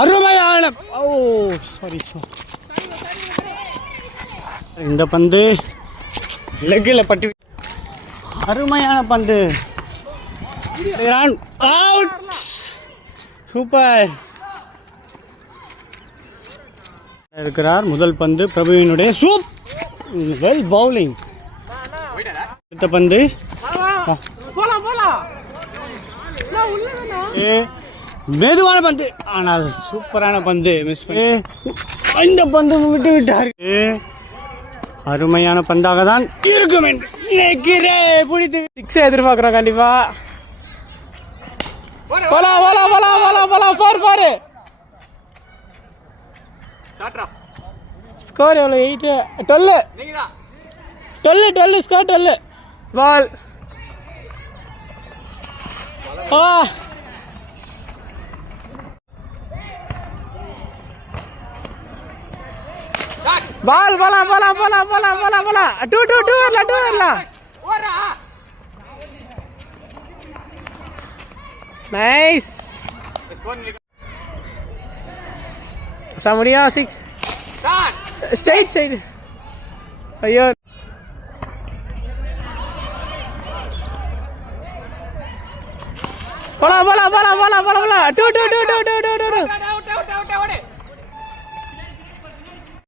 அருமையான ஓ sorry sorry இந்த பந்து லெக்கில் பட்டு அருமையான பந்து அவுட் சூப்பர் இருக்கிறார் முதல் பந்து பிரபுவினுடைய சூப் வெல் பவுலிங் அடுத்த பந்து மெதுவான பந்து ஆனால் சூப்பரான பந்து மிஸ் பண்ணி இந்த பந்து விட்டு விட்டார் அருமையான பந்தாக தான் இருக்கும் என்று நினைக்கிறேன் பிடித்து சிக்ஸ் எதிர்பார்க்குறோம் கண்டிப்பா போலாம் போலாம் போலாம் போலாம் போலாம் ஃபோர் ஃபோர் ஸ்கோர் எவ்வளோ 8 12 ஸ்கோர் 12 பால் பால் போலாம் போலாம் போலாம் போலாம் போலாம் போலாம் 2 வரலாம் நைஸ் சாமடியா 6 ஸ்ட்ரைட் சைடு ஐயோ போலாம் போலாம் போலாம் போலாம் போலாம் போலாம் 2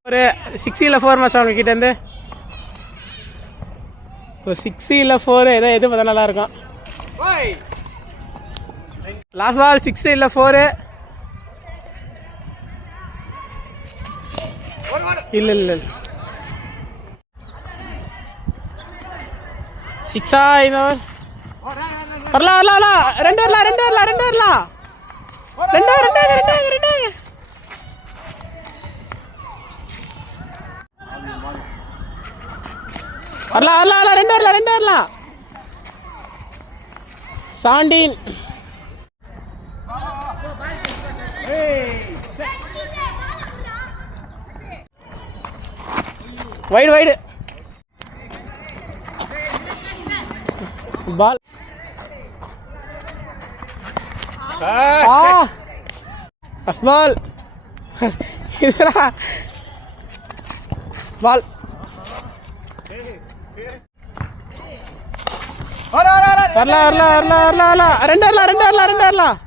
ஒரு 6 4 மச்சான் அவங்க கிட்ட இருந்து ஒரு 6 4 எது பார்த்தா நல்லா இருக்கும் லாஸ்ட் பால் 6 4 இல்ல 6 வரலாம் வரலாம் ரெண்டு வரலாம் ரெண்டு வரலாம் 17 வைடு பால் ஃபர்ஸ்ட் பால் பால் வரலாம் ரெண்டு வரலாம்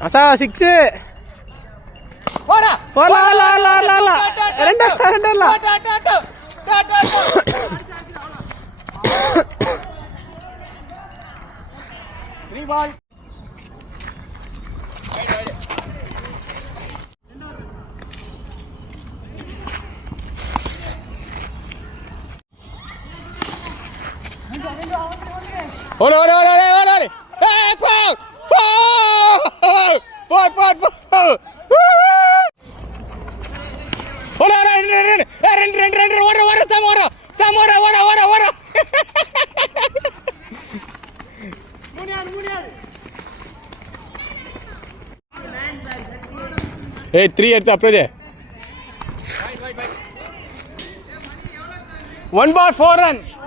அச்சா 6 ரெண்டு Hey, 3 at the approach. 1 ball 4 runs.